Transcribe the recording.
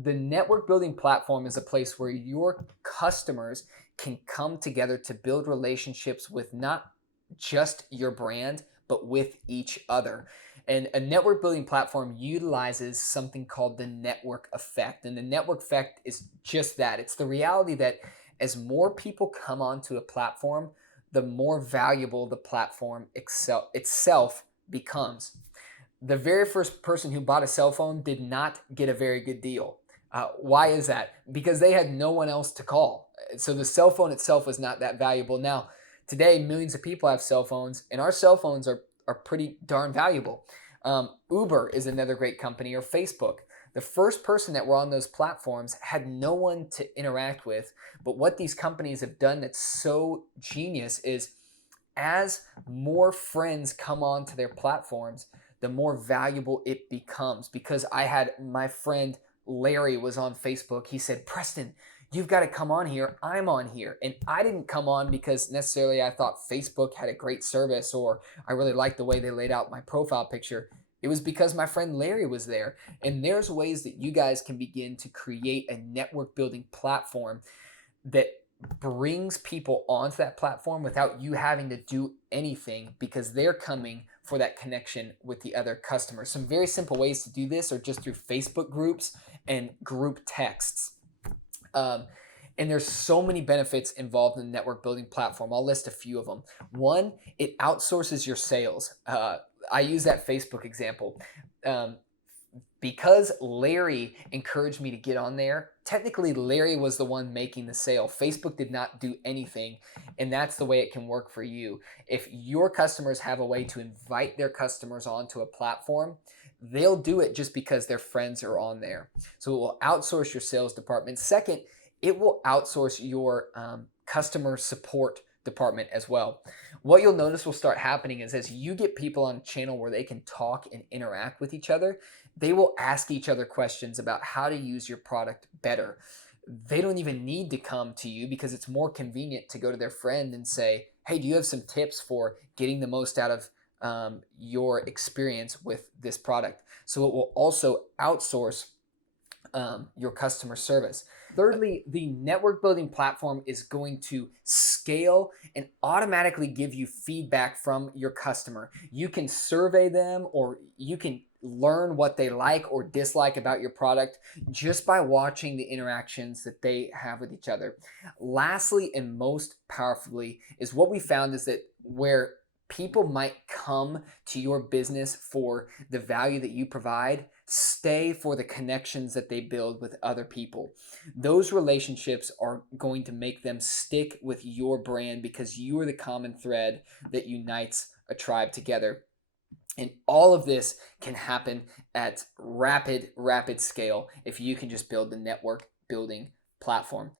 The network building platform is a place where your customers can come together to build relationships with not just your brand, but with each other. And a network building platform utilizes something called the network effect. And the network effect is just that, it's the reality that as more people come onto a platform, the more valuable the platform itself becomes. The very first person who bought a cell phone did not get a very good deal. Why is that? Because they had no one else to call. So the cell phone itself was not that valuable. Now, today, millions of people have cell phones, and our cell phones are pretty darn valuable. Uber is another great company, or Facebook. The first person that were on those platforms had no one to interact with. But what these companies have done that's so genius is as more friends come onto their platforms, the more valuable it becomes. Because I had my friend Larry was on Facebook. He said, Preston, you've got to come on here. I'm on here. And I didn't come on because necessarily I thought Facebook had a great service or I really liked the way they laid out my profile picture. It was because my friend Larry was there. And there's ways that you guys can begin to create a network building platform that brings people onto that platform without you having to do anything because they're coming for that connection with the other customers. Some very simple ways to do this are just through Facebook groups and group texts. Um, and there's so many benefits involved in the network building platform. I'll list a few of them. One, it outsources your sales. I use that Facebook example. Um, because Larry encouraged me to get on there, technically Larry was the one making the sale. Facebook did not do anything, and that's the way it can work for you. If your customers have a way to invite their customers onto a platform, they'll do it just because their friends are on there. So it will outsource your sales department. Second, it will outsource your customer support department as well. What you'll notice will start happening is as you get people on a channel where they can talk and interact with each other, they will ask each other questions about how to use your product better. They don't even need to come to you because it's more convenient to go to their friend and say, hey, do you have some tips for getting the most out of your experience with this product? So it will also outsource your customer service. Thirdly, the network building platform is going to scale and automatically give you feedback from your customer. You can survey them or you can learn what they like or dislike about your product just by watching the interactions that they have with each other. Lastly, and most powerfully, is what we found is that where people might come to your business for the value that you provide, stay for the connections that they build with other people. Those relationships are going to make them stick with your brand because you are the common thread that unites a tribe together. And all of this can happen at rapid scale if you can just build the network building platform.